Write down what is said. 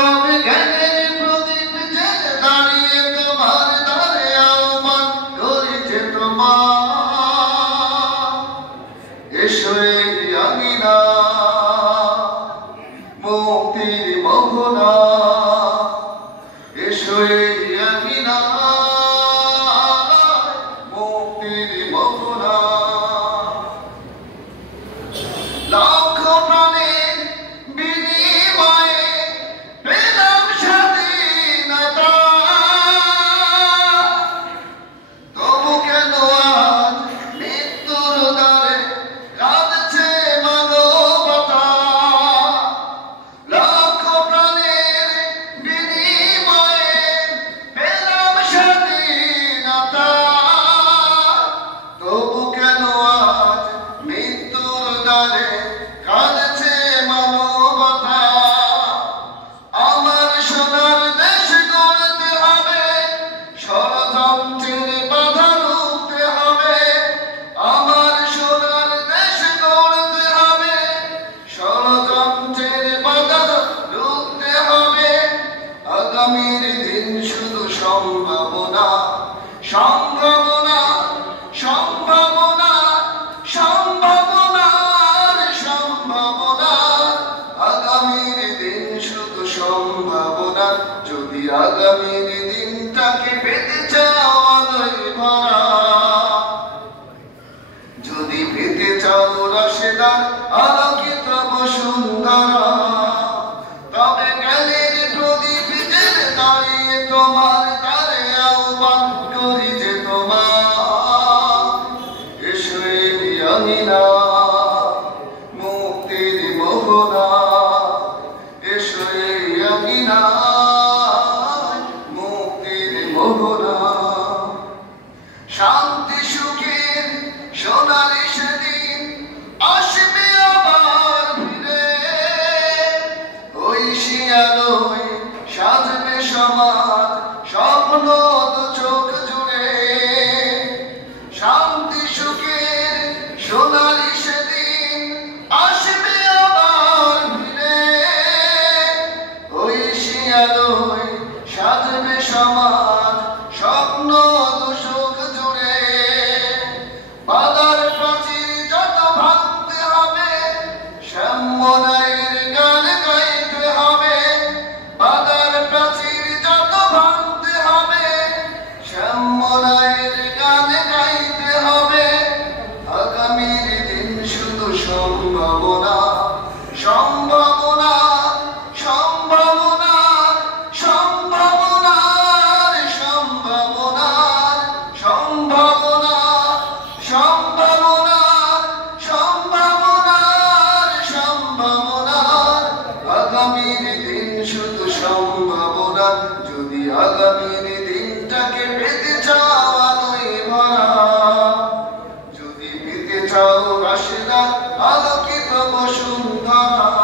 তবে জ্ঞানের প্রদীপ জেলে দাঁড়িয়ে তোমার দ্বারে আহ্বান করেছে তোমার। এসো এই আঙিনা মুক্তির মোহনা, এসো এই আঙিনা মুক্তির মোহনা। লক্ষ প্রাণের বিনিময়ে পেলাম স্বাধীনতা, তবু কেন আজ মৃত্যুর দ্বারে কাঁদছে মানবতা। লক্ষ প্রাণের বিনিময়ে পেলাম স্বাধীনতা, তবু কেন আজ মৃত্যুর দ্বারে কাঁদছে মানবতা। আমার সোনার দেশ গড়তে হবে, ষড়যন্ত্রের বাধা রুখতে হবে। আমার সোনার দেশ গড়তে হবে, ষড়যন্ত্রের বাধা রুখতে হবে। আগামীর দিন শুধু সম্ভাবনা, সম্ভাবনা, সম্ভাবনা, সম্ভাবনার সম্ভাবনা। আগামীর দিন শুধু সম্ভাবনা। যদি আগামীর দিনটাকে পেতে চাও আলোয় ভরা, যদি পেতে চাও রাশেদার আলোকিত বসুন্ধরা, তবে জ্ঞানের প্রদীপ জেলে দাঁড়িয়ে তোমার দ্বারে আহ্বান করি যে তোমার। এসো এই আঙিনা মুক্তির মোহনা, এসো এই আঙিনা মুক্তির মোহনা। শান্তি সুখের সোনালি সেদিন আসবে আবার ফিরে, ওই শিয়ালোয় সাজবে সমাজ স্বপ্ন দু চোখ জুড়ে। শান্তি সুখের সোনালি সেদিন আসবে আবার ফিরে, ওই শিয়ালোয় সাজবে সমাজ স্বপ্ন দু চোখ জুড়ে। বাধার প্রাচীর যত ভাঙতে হবে, শ্যামমোনাইয়ের গান গাইতে হবে। বাধার প্রাচীর যত ভাঙতে হবে, শ্যামমোনাইয়ের গান গাইতে হবে। আগামীর দিন শুধু সম্ভাবনা, সম্ভাবনা, সম্ভাবনা, সম্ভাবনার সম্ভাবনা, সম্ভাবনা, সম্ভাবনার সম্ভাবনার সম্ভাবনা। আগামীর দিন শুধু সম্ভাবনা। যদি আগামীর দিনটাকে পেতে চাও আলোয় ভরা, যদি পেতে চাও রাশেদার আলোকিত বসুন্ধরা।